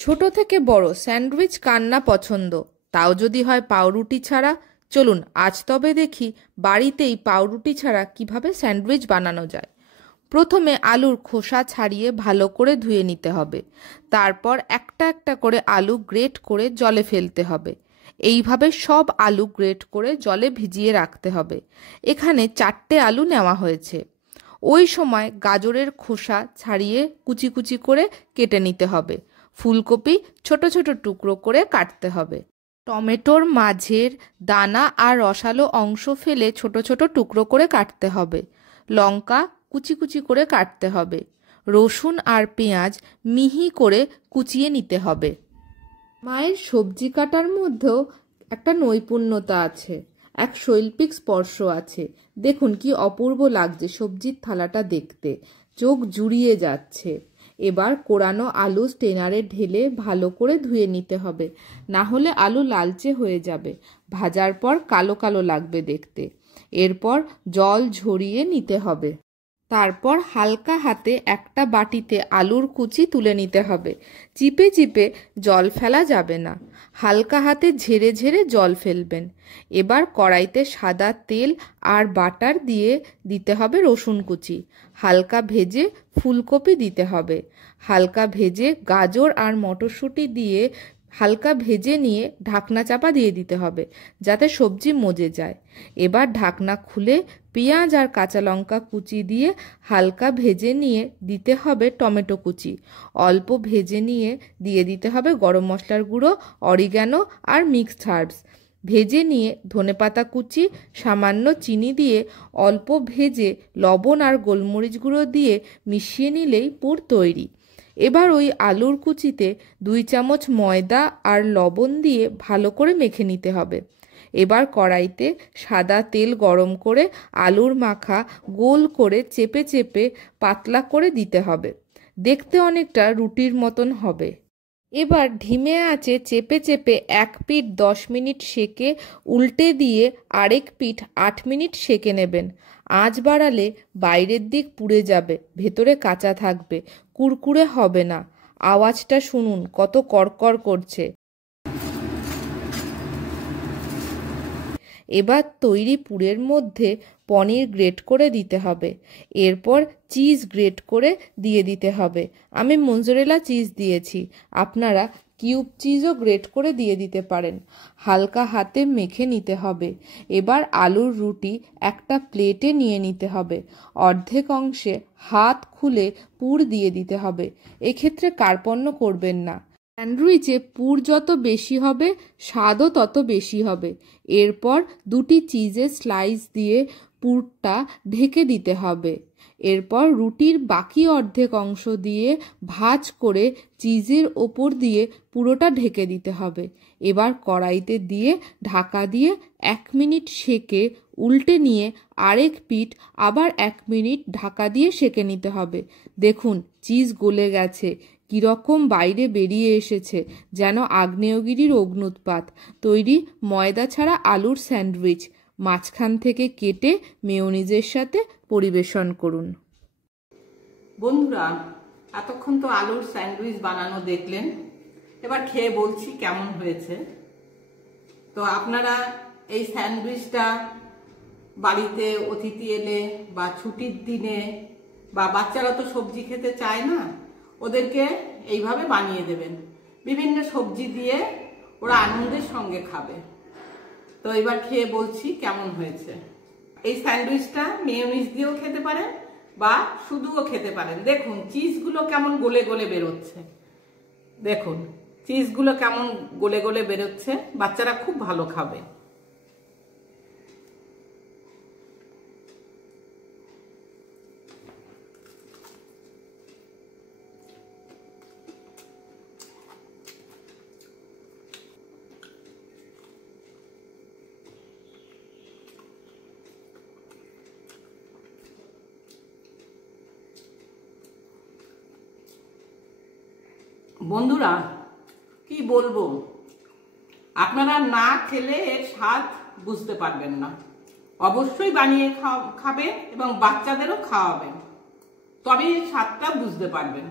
ছোট থেকে বড় স্যান্ডউইচ কার না পছন্দ, তাও যদি হয় পাউরুটি ছাড়া। চলুন আজ তবে দেখি বাড়িতেই পাউরুটি ছাড়া কিভাবে স্যান্ডউইচ বানানো যায়। প্রথমে আলুর খোসা ছাড়িয়ে ভালো করে ধুয়ে নিতে হবে। তারপর একটা একটা করে আলু গ্রেট করে জলে ফেলতে হবে। এইভাবে সব আলু গ্রেট করে জলে ভিজিয়ে রাখতে হবে। এখানে 4টে আলু নেওয়া হয়েছে। ওই সময় গাজরের খোসা ছাড়িয়ে কুচি কুচি করে কেটে নিতে হবে। ফুলকপি ছোট ছোট টুকরো করে কাটতে হবে। টমেটোর মাঝের দানা আর রসালো অংশ ফেলে ছোট ছোট টুকরো করে কাটতে হবে। লঙ্কা কুচি কুচি করে কাটতে হবে। রসুন আর পেঁয়াজ মিহি করে কুচিয়ে নিতে হবে। মায়ের সবজি কাটার মধ্যেও একটা নৈপুণ্যতা আছে, এক শৈল্পিক স্পর্শ আছে। দেখুন কি অপূর্ব লাগছে সবজির থালাটা দেখতে, চোখ জুড়িয়ে যাচ্ছে। এবার কোরানো আলু স্টেনারে ঢেলে ভালো করে ধুয়ে নিতে হবে, না হলে আলু লালচে হয়ে যাবে, ভাজার পর কালো কালো লাগবে দেখতে। এরপর জল ঝরিয়ে নিতে হবে। তারপর হালকা হাতে একটা বাটিতে আলুর কুচি তুলে নিতে হবে। চিপে চিপে জল ফেলা যাবে না, হালকা হাতে ঝেড়ে ঝেড়ে জল ফেলবেন। এবার কড়াইতে সাদা তেল আর বাটার দিয়ে দিতে হবে রসুন কুচি। হালকা ভেজে ফুলকপি দিতে হবে। হালকা ভেজে গাজর আর মটরশুঁটি দিয়ে হালকা ভেজে নিয়ে ঢাকনা চাপা দিয়ে দিতে হবে, যাতে সবজি মজে যায়। এবার ঢাকনা খুলে পেঁয়াজ আর কাঁচা লঙ্কা কুচি দিয়ে হালকা ভেজে নিয়ে দিতে হবে টমেটো কুচি। অল্প ভেজে নিয়ে দিয়ে দিতে হবে গরম মশলার গুঁড়ো, অরিগ্যানো আর মিক্সড হার্বস। ভেজে নিয়ে ধনেপাতা কুচি, সামান্য চিনি দিয়ে অল্প ভেজে লবণ আর গোলমরিচ গুঁড়ো দিয়ে মিশিয়ে নিলেই পুর তৈরি। এবার ওই আলুর কুচিতে 2 চামচ ময়দা আর লবণ দিয়ে ভালো করে মেখে নিতে হবে। এবার কড়াইতে সাদা তেল গরম করে আলুর মাখা গোল করে চেপে চেপে পাতলা করে দিতে হবে। দেখতে অনেকটা রুটির মতন হবে। এবার ধিমে আঁচে চেপে চেপে এক পিঠ 10 মিনিট সেকে উল্টে দিয়ে আরেক পিঠ 8 মিনিট সেকে নেবেন। আঁচ বাড়ালে বাইরের দিক পুড়ে যাবে, ভেতরে কাঁচা থাকবে, কুরকুরে হবে না। আওয়াজটা শুনুন কত কড়কড় করছে। এবার তৈরি পুরের মধ্যে পনির গ্রেট করে দিতে হবে। এরপর চিজ গ্রেট করে দিয়ে দিতে হবে। আমি মোজরেলা চিজ দিয়েছি, আপনারা কিউব চিজও গ্রেট করে দিয়ে দিতে পারেন। হালকা হাতে মেখে নিতে হবে। এবার আলুর রুটি একটা প্লেটে নিয়ে নিতে হবে। অর্ধেক অংশে হাত খুলে পুর দিয়ে দিতে হবে। এক্ষেত্রে কার্পণ্য করবেন না। স্যান্ডউইচে পুর যত বেশি হবে স্বাদও তত বেশি হবে। এরপর 2টি চিজের স্লাইস দিয়ে পুরটা ঢেকে দিতে হবে। এরপর রুটির বাকি অর্ধেক অংশ দিয়ে ভাঁজ করে চিজের ওপর দিয়ে পুরোটা ঢেকে দিতে হবে। এবার কড়াইতে দিয়ে ঢাকা দিয়ে 1 মিনিট সেকে উল্টে নিয়ে আরেক পিঠ আবার 1 মিনিট ঢাকা দিয়ে সেকে নিতে হবে। দেখুন চিজ গলে গেছে, কীরকম বাইরে বেরিয়ে এসেছে, যেন আগ্নেয়গিরির অগ্নুৎপাত। তৈরি ময়দা ছাড়া আলুর স্যান্ডউইচ। মাঝখান থেকে কেটে মেয়োনিজের সাথে পরিবেশন করুন। বন্ধুরা, এতক্ষণ তো আলুর স্যান্ডউইচ বানানো দেখলেন, এবার খেয়ে বলছি কেমন হয়েছে। তো আপনারা এই স্যান্ডউইচটা বাড়িতে অতিথি এলে বা ছুটির দিনে, বা বাচ্চারা তো সবজি খেতে চায় না, ওদেরকে এইভাবে বানিয়ে দেবেন। বিভিন্ন সবজি দিয়ে ওরা আনন্দের সঙ্গে খাবে। তো এবার খেয়ে বলছি কেমন হয়েছে। এই স্যান্ডউইচটা মেয়োনিজ দিয়েও খেতে পারেন বা শুধুও খেতে পারেন। দেখুন চিজগুলো কেমন গলে গলে বেরোচ্ছে, দেখুন চিজগুলো কেমন গলে গলে বেরোচ্ছে, বাচ্চারা খুব ভালো খাবে। বন্ধুরা কি বলবো, আপনারা না খেলে এর স্বাদ বুঝতে পারবেন না। অবশ্যই বানিয়ে খাবেন এবং বাচ্চাদেরও খাওয়াবেন, তবে এর স্বাদটা বুঝতে পারবেন।